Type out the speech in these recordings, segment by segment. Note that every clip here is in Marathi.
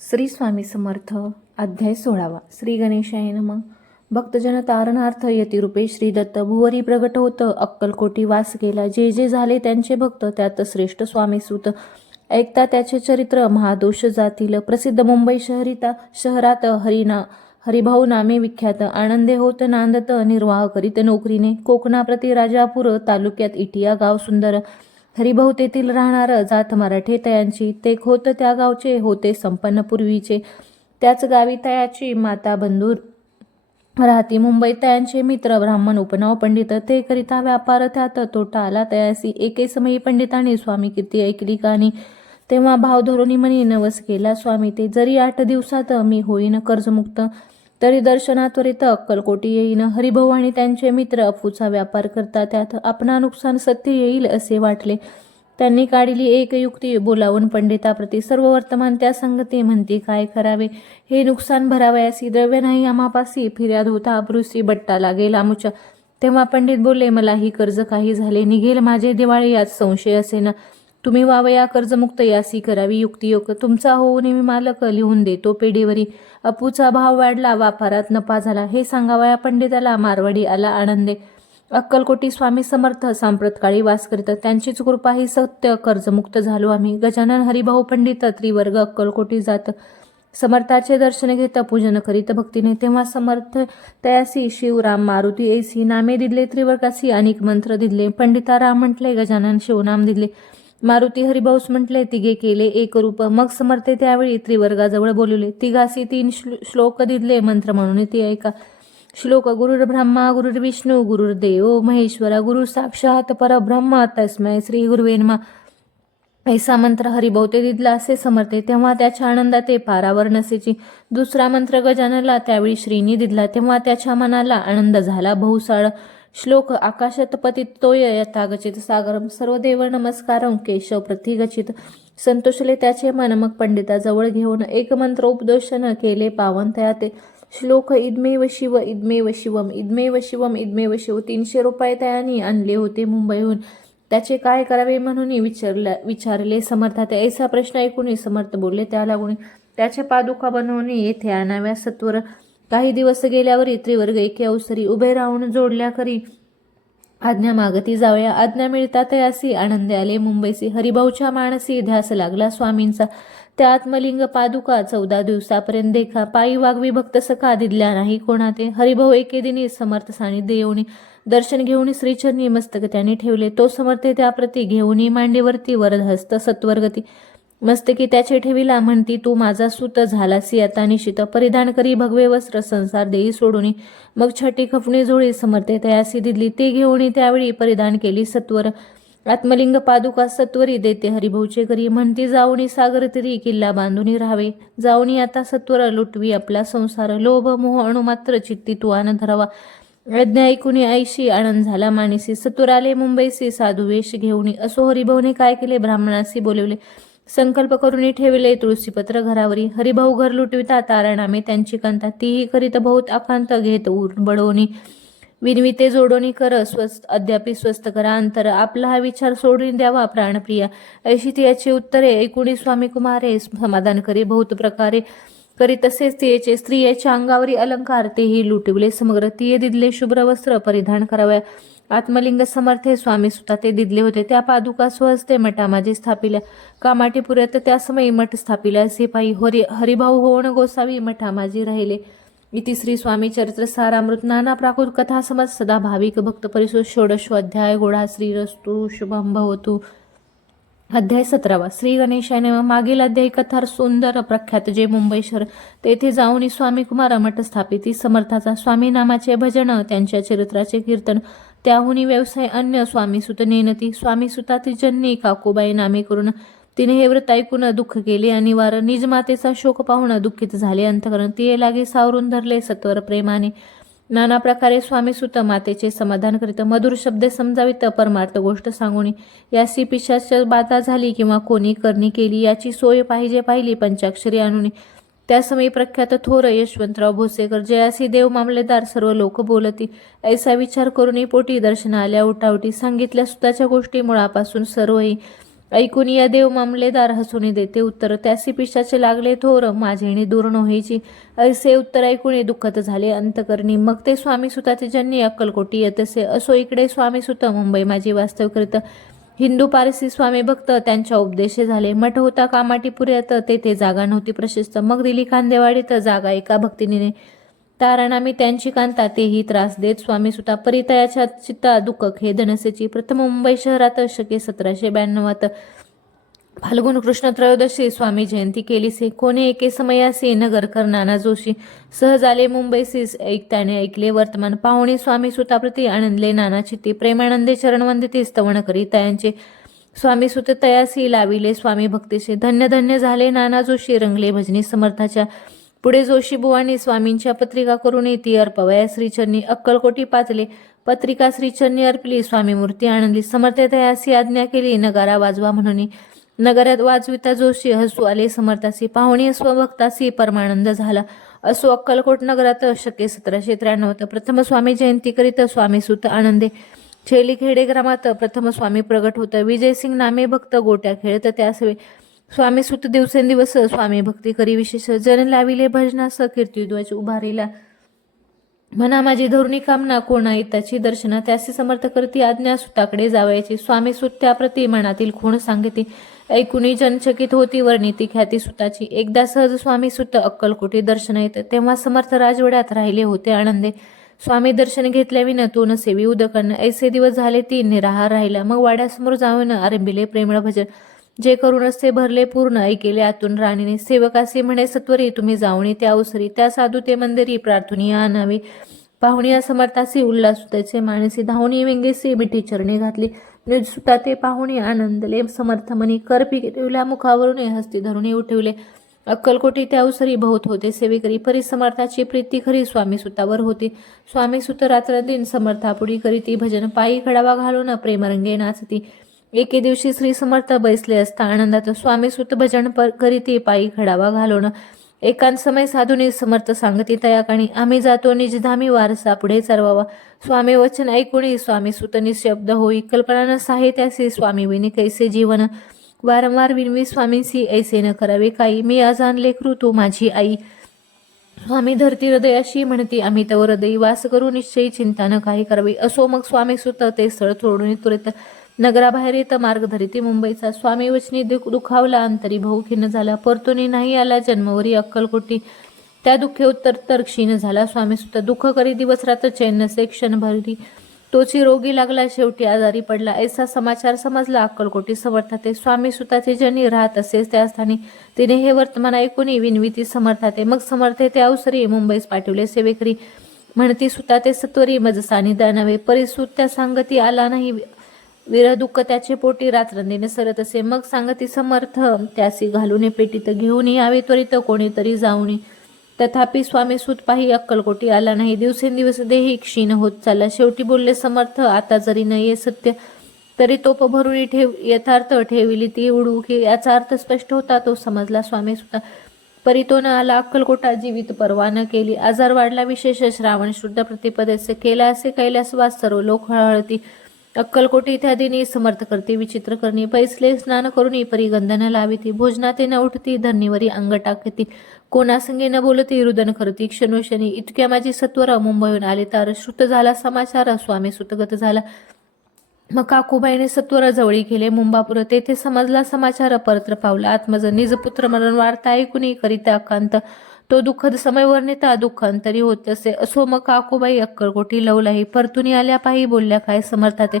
श्री स्वामी समर्थ अध्याय सोळावा. श्री गणेशाय नम. भक्तजन तारणार्थ यतिरूपे श्री दत्त भुवरी प्रगट होत अक्कलकोटी वास केला. जे जे झाले त्यांचे भक्त त्यात श्रेष्ठ स्वामी सुत. ऐकता त्याचे चरित्र महादोष जातील. प्रसिद्ध मुंबई शहरीता शहरात हरिना हरिभाऊ नामे विख्यात. आनंदे होत नांदत निर्वाह करीत नोकरीने. कोकणाप्रती राजापूर तालुक्यात इटिया गाव सुंदर. हरिभाऊ तेथील जात मराठे तयांची ते खोत त्या गावचे होते संपन्नपूर्वीचे त्याच गावी तयाची माता बंधूर. राहती मुंबई तयांचे मित्र ब्राह्मण उपनाव पंडित ते करिता व्यापार त्यात तोटा आला. तयासी एके समयी पंडितांनी स्वामी कीर्ती ऐकली कानी तेव्हा भाव धोरणी म्हणी नवस केला स्वामी ते जरी आठ दिवसात मी होईन कर्जमुक्त. तरी दर्शनात्वरित अक्कलकोटी येईन. हरिभाऊ आणि त्यांचे मित्र अफूचा व्यापार करता त्यात आपणा नुकसान सत्य येईल असे वाटले. त्यांनी काढली एक युक्ती. बोलावून पंडिताप्रती सर्व वर्तमान त्या संगती म्हणती काय करावे? हे नुकसान भरावयासी द्रव्य नाही आमापासी फिर्याद होता अब्रुसी बट्टा लागेल आमुच्या. तेव्हा पंडित बोलले मला ही कर्ज काही झाले. निघेल माझे दिवाळी यात संशय असे ना. तुम्ही वावया कर्जमुक्त यासी करावी युक्तियोग तुमचा होऊ नेहमी मालक लिहून देतो पेढीवरी अपूचा भाव वाढला वापारात नफा झाला. हे सांगावया पंडिताला मारवाडी आला आनंदे. अक्कलकोटी स्वामी समर्थ सांप्रतकाळी वास करीत त्यांचीच कृपा ही सत्य कर्जमुक्त झालो आम्ही. गजानन हरिभाऊ पंडित त्रिवर्ग अक्कलकोटी जात. समर्थाचे दर्शन घेता पूजन करीत भक्तीने तेव्हा समर्थ तयासी शिवराम मारुती एसी नामे दिले त्रिवर्गासी अनेक मंत्र दिले पंडिता राम म्हटले गजानन शिवनाम दिले मारुती हरिभाऊस म्हटले तिघे केले एक रूप. मग समर्थे त्यावेळी त्रिवर्गाजवळ बोलवले. तिघासी तीन श्लोक दिले मंत्र म्हणून ती ऐका. श्लोक गुरुर ब्रह्मा गुरुर विष्णू गुरुर देव महेश्वरा गुरु साक्षात परब्रह्म तस्मय श्री गुरुवेन्मा ऐसा मंत्र हरिभोवते दिदला असे समर्थे. तेव्हा त्याच्या आनंदात ते पारावर नसेची. दुसरा मंत्र गजानला त्यावेळी श्रीनी दिदला तेव्हा त्याच्या मनाला आनंद झाला. बहुसाळ श्लोक आकाशात पतितोय यथागचित सागरम. सर्व देव नमस्कारम केशव प्रतिगचित. संतोषले त्याचे मन मग पंडिताजवळ घेऊन एक मंत्र उपदोषण केले पावन ते श्लोक इदमेव शिव इदमेव शिवम इदमेव शिवम इदमेव शिव. तीनशे रुपये त्याने आणले होते मुंबईहून. त्याचे काय करावे म्हणून विचारला विचारले. समर्थात ऐसा प्रश्न ऐकून समर्थ बोलले. त्या लागून त्याचे पादुका बनवून येथे आणाव्या सत्वर. काही दिवस गेल्यावर त्रिवर्ग एके अवसरी उभे राहून जोडल्या करी आज्ञा मागती जाऊया आज्ञा मिळता तयासी. आनंदे आले मुंबईसी हरिभाऊच्या मानसी. ध्यास लागला स्वामींचा. त्या आत्मलिंग पादुका चौदा दिवसापर्यंत देखा. पायी वागवी भक्त सखा दिदल्या नाही कोणा ते हरिभाऊ एके दिनी समर्थ साणी देऊनी. दर्शन घेऊन श्रीचरणी मस्तक त्याने ठेवले. तो समर्थ त्याप्रती घेऊनी मांडीवरती वरदहस्त सत्वरगती. मस्तकी त्याचे ठेविला म्हणती तू माझा सुत झालासी आता निशित परिधान करी भगवे वस्त्र संसार देई सोडून. मग छटी खपणी झोळी समर्थे तयासी दिली ते घेऊन त्यावेळी परिधान केली सत्वर. आत्मलिंग पादुका सत्वरी देते हरिभाऊचे घरी म्हणती जाऊनी सागर तरी किल्ला बांधून राहावे जाऊनी आता सत्वर लुटवी आपला संसार लोभ मोह अणुमात्र चित्ती तू आनंद धरावा. यज्ञ ऐकुनी ऐशी आनंद झाला मानिसी सत्वराले मुंबईसी साधू वेश घेऊन असो हरिभाऊने काय केले ब्राह्मणासी बोलवले संकल्प करून ठेवले तुळशीपत्र घरावरी. हरिभाऊ घर लुटविता तारानामे त्यांची कंता तीही करीत बहुत आकांत घेत उर बडवणी विनविते जोडोनी कर स्वस्त अद्यापि स्वस्त करा. अंतर आपला हा विचार सोडून द्यावा प्राणप्रिया. ऐशी ती याची उत्तरे ऐकुणी स्वामी कुमारे समाधान करी. बहुत प्रकारे करी तसेच तियेचे स्त्रियेच्या अंगावरी अलंकार तेही लुटिवले. समग्र तिये दिदले शुभ्र वस्त्र परिधान कराव्या आत्मलिंग समर्थे स्वामी सुता ते दिदले होते. त्या पादुका स्वहस्ते मठामाजी स्थापिल्या. कामाटीपुऱ्यात त्या समयी मठ स्थापिल्या सिपाई हरि हरिभाऊ होण गोसावी मठामाजी राहिले. इति श्री स्वामी चरित्र सारामृत नाना प्राकृत कथा समज सदा भाविक भक्त परिसो षोडशो अध्याय गोडा श्रीरस्तु शुभम भवतु. अध्याय सतरावा. श्री गणेशाने मागील अध्याय कथार सुंदर प्रख्यात जे मुंबई शहर तेथे जाऊन स्वामी कुमार मठ स्थापित. समर्थाचा स्वामी नामाचे भजन त्यांच्या चरित्राचे कीर्तन त्याहून व्यवसाय अन्य स्वामी सुत नेनती स्वामी सुताती जन्नी काकूबाई नामे करून तिने हे व्रत ऐकून दुःख केले अनिवार्य निज मातेचा शोक पाहून दुःखित झाले. अंतकरण तिये लागे सावरून धरले सत्वर प्रेमाने. नाना प्रकारे स्वामी सुत मातेचे समाधान करीत मधुर शब्द समजावित परमार्थ गोष्ट सांगून यासी पिशाच बाधा झाली किंवा कोणी करणी केली याची सोय पाहिजे पाहिली पंचाक्षरी आणून. त्यासमयी प्रख्यात थोर यशवंतराव भोसेकर जयासी देव मामलेदार सर्व लोक बोलती ऐसा विचार करूनही पोटी दर्शन आल्या उठावटी सांगितल्या सुताच्या गोष्टी मुळापासून सर्वही ऐकून या देव मामलेदार हसून देते. उत्तर त्यासी पिशाचे लागले थोर माझेणी दूर नव्हेची. ऐसे उत्तर ऐकून दुःखत झाले अंतकरणी. मग ते स्वामी सुताचे जन्नी अक्कलकोटी येतसे. असो इकडे स्वामी सुत मुंबई माझी वास्तव करीत हिंदू पारसी स्वामी भक्त त्यांच्या उपदेशे झाले. मठ होता कामाटीपुऱ्यात तेथे जागा नव्हती प्रशस्त. मग दिली खांदेवाडीत जागा एका तारण आम्ही त्यांची कांता तेही त्रास देत स्वामी सुता परितयाच्या चित्ता दुःखक हे धनसेची प्रथम मुंबई शहरात शके सतराशे ब्याण्णवात फाल्गुन कृष्ण त्रयोदशी स्वामी जयंती केलीसे. कोणी एके समयासी नगरकर नाना जोशी. सहज आले मुंबईसीस ऐकत्याने ऐकले वर्तमान पाहुणे स्वामी सुताप्रती आनंदले नाना चित्ती. प्रेमानंदे चरणवंदिती स्तवण करी तयांचे स्वामी सुत तयासी लाविले स्वामी भक्तीचे धन्य धन्य झाले नाना जोशी रंगले भजनी समर्थाच्या. पुढे जोशीबुवांनी स्वामींच्या पत्रिका करून ती अर्पवया श्रीचरणी अक्कलकोटी पाचले. पत्रिका श्रीचरणी अर्पली स्वामी मूर्ती आनंदी समर्थ आज्ञा केली नगारा वाजवा म्हणून. नगरात वाजविता जोशी हसू आले समर्थासी पाहुणे स्वभक्तासी परमानंद झाला. असो अक्कलकोट नगरात शके सतराशे त्र्याण्णव प्रथम स्वामी जयंती करीत स्वामी सुत आनंदे. छेली खेडे ग्रामात प्रथम स्वामी प्रगट होत. विजयसिंग नामे भक्त गोट्या खेळत त्यास स्वामी सुत दिवसेंदिवस स्वामी भक्ती करी विशेष जन लाविले भजनास कीर्तिध्वज उभारीला. म्हणा माझी धरुणी कामना कोणा इताची दर्शना त्यासी समर्थ करती आज्ञा सुताकडे जावयाची. स्वामी सुत त्याप्रती मनातील खूण सांगते ऐकुणी जनचकित होती वर्णिती ख्याती सुताची. एकदा सहज स्वामी सुत अक्कलकोटी दर्शन येत तेव्हा समर्थ राजवड्यात राहिले होते आनंदे. स्वामी दर्शन घेतल्याविन तो न सेवी उदकन ऐसे दिवस झाले ती निराहार राहिला. मग वाड्यासमोर जाऊन आरंभिले प्रेमळ भजन. जे करून ते भरले पूर्ण ऐकेले आतून राणीने सेवकासी म्हणे सत्वरी तुम्ही जाऊनी त्या अवसरी त्या साधू ते मंदिरी प्रार्थनी आणावी. पाहुणी समर्थासी उल्हास त्याचे माणसी धावणी वेंगेसी मिठी चरणी घातली. सुता ते पाहुणे आनंदले समर्थ मनी कर पिकविल्या मुखावरून हस्ती धरुणी उठवले. अक्कलकोटी त्या अवसरी बहुत होते सेवेकरी परी समर्थाची प्रीती खरी स्वामी सुतावर होती. स्वामी सुत रात्र दिन समर्थापुढी करीती भजन पायी खडावा घालून प्रेमरंगे नाचती. एके दिवशी श्री समर्थ बैसले असता आनंदात स्वामी सुतभजन पर करीती पायी खडावा घालून एकांत समय साधूने समर्थ सांगती तयाकाणी आम्ही जातो निजधामी वारसा पुढे चरवावा. स्वामी वचन ऐकून स्वामी सुत निशब्द होई कल्पना न साहित्यासी स्वामी विनी कैसे जीवन? वारंवार विनवी स्वामींसी ऐसे न करावे काही मी अजान आणले तू माझी आई. स्वामी धरती हृदयाशी म्हणती आम्ही तव हृदयी वास करू निश्चयी चिंता न काही करावी. असो मग स्वामी सुत ते स्थळ सोडून त्वरित नगराबाहेर येत मार्ग धरिती मुंबईचा. स्वामी वचनी दुख दुखावला अंतरी भाऊ खिन्न झाला. परतुनी नाही आला जन्मवरी अक्कलकोटी. त्या दुःखे उत्तर तर क्षीण झाला. स्वामी सुद्धा दुःख करी दिवस रात्र चैन नसे क्षण भरली तोची रोगी लागला शेवटी आजारी पडला. ऐसा समाचार समजला अक्कलकोटी समर्थाते स्वामी सुताचे जनी राहत असेच त्या स्थानी तिने हे वर्तमान ऐकून विनविती समर्थाते मग समर्थे ते अवसरी मुंबईस पाठवले सेवेकरी. म्हणती सुताते सत्वरी मजसानी दानवे. परिसुत त्या सांगती आला नाही. विरह दुःख त्याचे पोटी रात्रंदिने सरत असे. मग सांगती समर्थ त्यासी घालून पेटीत घेऊन यावे त्वरित कोणीतरी जाऊन. तथापि स्वामी सुतपाही अक्कलकोटी आला नाही. दिवसेंदिवस देही क्षीण होत चालला. शेवटी बोलले समर्थ आता जरी नाही सत्य तरी तोप भरून ठेव यथार्थ ठेविली ती उडू. की याचा अर्थ स्पष्ट होता तो समजला स्वामी सुद्धा परी तो न आला अक्कलकोटा जीवित परवा न केली. आजार वाढला विशेष श्रावण शुद्ध प्रतिपदेचे केला असे कैलासवास सर्व लोक हळहळती. अक्कलकोटी इत्यादींनी समर्थ करते विचित्र करणी पैसले स्नान करून परी गंधन लाविती भोजनाते न उठती धरणीवरी अंग टाकती. कोणासंगे न बोलती रुदन करती. क्षणोक्षणी इतक्या माझी सत्वर मुंबईहून आले तर श्रुत झाला समाचार स्वामी सुतगत झाला. मग काकूबाईने सत्वर जवळी केले मुंबापूर तेथे समजला समाचार परत्र पावला. आत्मज निजपुत्र मरण वार्ता ऐकून करिता अकांत तो दुःखद समय वर्णिता दुःख अंतरी होत असे. असो मग काकूबाई अक्कलकोटी लवलाही परतुनी आल्या पाही बोलल्या काय समर्थाते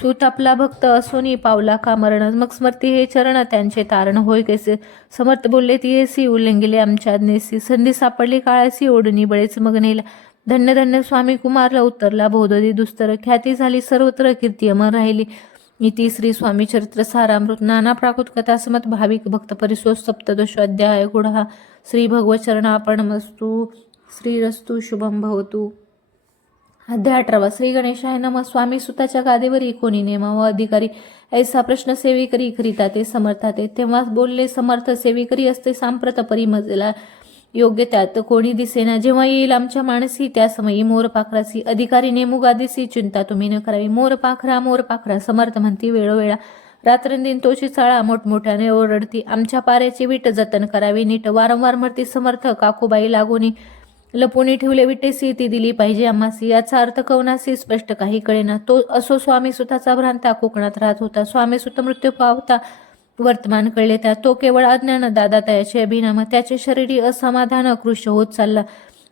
सूत आपला भक्त असोनी पावला का मरण मग स्मृती हे चरण त्यांचे तारण होय कैसे? समर्थ बोलले ती सी उल्लंघिले आमच्या नेसी. संधी सापडली काळासी ओढणी बळेच मग नेला. धन्य धन्य स्वामी कुमारला उतरला. बौद्धदी दुस्तर ख्याती झाली. सर्वत्र कीर्ती अमर राहिली. इति श्री स्वामी चरित्र सारामृत नाना प्राकृत कथासमत भाविक भक्त परिसो सप्तदश अध्याय गुढा श्री भगवचरणार्पणमस्तु श्रीरस्तु शुभम भवतु. अध्याय अठरावा. श्री गणेशाय नम. स्वामी सुताच्या गादेवर कोणी नेमावा अधिकारी ऐसा प्रश्न सेविकरी करिता ते समर्थाते. तेव्हा बोलले समर्थ सेवेकरी असते सांप्रत परिमजला योग्य त्यात कोणी दिसेना जेव्हा येईल आमच्या माणसी त्या समयी मोरपाखराची अधिकारी नेमुगा दिसी चिंता तुम्ही न करावी. मोरपाखरा मोरपाखरा समर्थ म्हणती वेळोवेळा. रात्रंदिन तोची चाळा मोठमोठ्याने ओरडती. आमच्या पाऱ्याची वीट जतन करावी. नीट वारंवार मरती समर्थ काकूबाई लागोनी लपुनी ठेवले विटेसी. ती दिली पाहिजे आम्हासी. याचा अर्थ कवनासी. स्पष्ट काही कळेना. तो असो स्वामी सुताचा भ्रांता. कोकणात राहत होता. स्वामी सुत मृत्यू पावता. वर्तमान कळले त्या तो केवळ अज्ञान दादा तयाचे अभिनाम त्याचे शरीरी असमाधान अकृष्य होत चालला.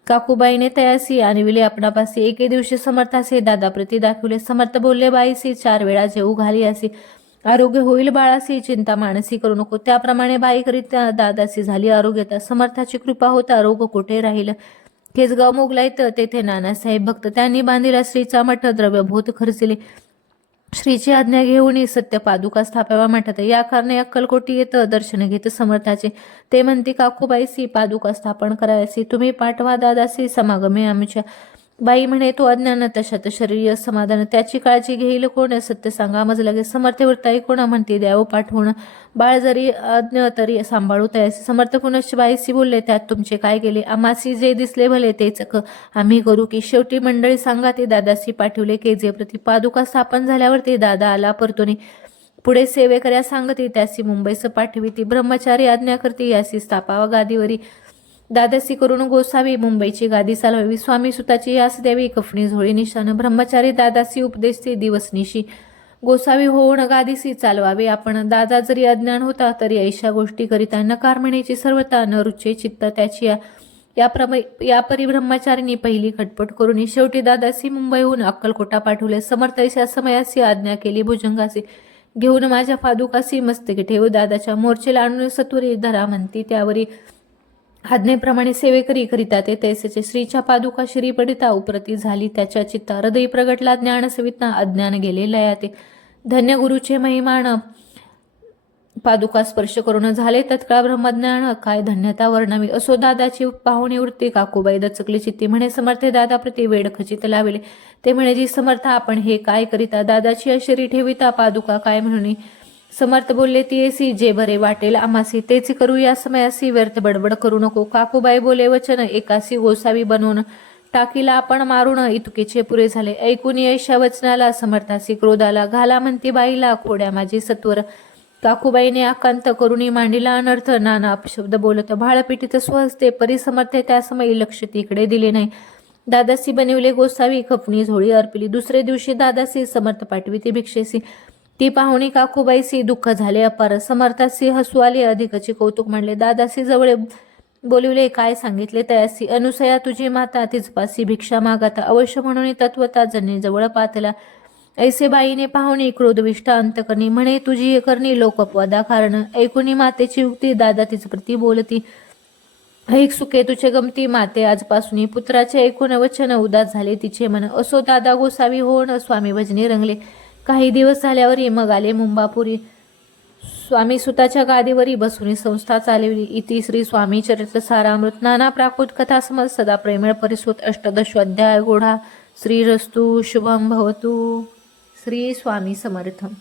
काकूबाईने तयासी आणि विले आपणापासी एके दिवशी समर्थासे दादा प्रती दाखवले. समर्थ बोलले बाईसी चार वेळा जेऊ घाली असे. आरोग्य होईल बाळासी चिंता मानसी करू नको. त्याप्रमाणे बाईकरित्या दादासी झाली आरोग्यता. समर्थाची कृपा होता रोग कुठे राहील? केसगाव मोगलाईत तेथे नानासाहेब भक्त. त्यांनी बांधिला श्रीचा मठ द्रव्यभूत खर्चिले. श्रीची आज्ञा घेऊन सत्य पादुका स्थापावा म्हणतात. या कारणे अक्कलकोटी येतं दर्शन घेत समर्थाचे. ते म्हणते काकूबाईसी पादुका स्थापन करायसी तुम्ही पाठवा दादासी समागमे आमच्या बाई म्हणे तो अज्ञान तशात शरीर समाधान त्याची काळजी घेईल कोण सत्य सांगा? मज लगेच समर्थवृत्ताई कोणा म्हणते द्यावं पाठवून? बाळ जरी अज्ञ तरी सांभाळू तयासी समर्थ पुनश्च बाईशी बोलले त्यात तुमचे काय गेले? आम्हासी जे दिसले भले तेच क. आम्ही करू की शेवटी मंडळी सांगा ते दादासी पाठवले के जे प्रति पादुका स्थापन झाल्यावर ते दादा आला परतोनी. पुढे सेवेकऱ्या सांगते त्यासी मुंबईस पाठवी ती ब्रह्मचारी आज्ञा करते यासी स्थापावा गादीवरी. दादासी करून गोसावी मुंबईची गादी चालवावी स्वामी सुताची यास द्यावी कफणी झोळी निशान ब्रह्मचारी दादासी उपदेशते दिवसनिशी गोसावी होऊन गादीसी चालवावे आपण दादा जरी अज्ञान होता तरी ऐशा गोष्टी करिता नकार म्हणेची सर्वता न रुचे चित्त त्याची या. या प्रम या परिब्रह्मचारिणी पहिली खटपट करून शेवटी दादासी मुंबईहून अक्कलकोटा पाठवले समर्थ ऐशा समयासी आज्ञा केली भुजंगासी. घेऊन माझ्या फादुकासी मस्तकी ठेवू दादाच्या मोर्चेला आणून सत्वरी धरा म्हणती त्यावरी. आज्ञेप्रमाणे सेवेकरी करिता ते तैसेचे श्रीच्या पादुका श्री पडिता उपरती झाली. त्याच्या चित्ता हृदय प्रगटला ज्ञान सविता अज्ञान गेले. लयाते धन्य गुरुचे महिमान पादुका स्पर्श करून झाले. तत्काळ ब्रह्मज्ञान काय धन्यता वर्णावी. असो दादाची पाहुणी वृत्ती काकूबाई दचकली चित्ती म्हणे समर्थे दादा प्रति वेड खचित लाविले. ते म्हणे जी समर्थ आपण हे काय करिता? दादाची अशरी ठेविता पादुका काय म्हणून? समर्थ बोलले ती एसी जे बरे वाटेल आमासी तेच करू. या समयासी व्यर्थ बडबड करू नको. काकूबाई बोले वचन एकासी गोसावी बनवून टाकीला आपण मारून इतुकीचे पुरे झाले. ऐकून यशा वचनाला समर्थासी क्रोधाला घाला म्हणती बाईला. खोड्या माझी सत्वर. काकूबाईने आकांत करुणी मांडीला अनर्थ. नाना अपशब्द बोलत भाळपिटीत स्वहस्ते परिसमर्थे त्या समयी लक्ष तिकडे दिले नाही. दादासी बनवले गोसावी. खपणी झोळी अर्पिली. दुसरे दिवशी दादासी समर्थ पाठवी ती भिक्षेसी ती पाहुणी काकूबाईसी दुःख झाले अपार. समर्थासी हसू आले. अधिकचे कौतुक म्हणले दादासी जवळ बोलिवले काय सांगितले तयासी? अनुसया तुझी माता तिचपासी भिक्षा मागाता. अवश्य म्हणून तत्वता जणी जवळ पातला. ऐसे बाईने पाहुणी क्रोधविष्ट अंतकरणी म्हणे तुझी करणी लोकपवादा कारण. ऐकुनी मातेची युक्ती दादा तिच प्रती बोलती. ऐक सुखे तुझे गमती माते आजपासून पुत्राचे ऐकून वचन उदास झाले. तिचे मन असो दादा गोसावी होऊन स्वामी भजनी रंगले. काही दिवस झाल्यावर मग आले मुंबापुरी. स्वामी सुताच्या गादीवरी बसून संस्था चालवली. इति श्री स्वामी चरित्र सारामृत नाना प्राकृत कथा समज सदा प्रेमळ परिसुत अष्टदशोध्याय गोढा. श्री रस्तू शुभम भवतु. श्री स्वामी समर्थम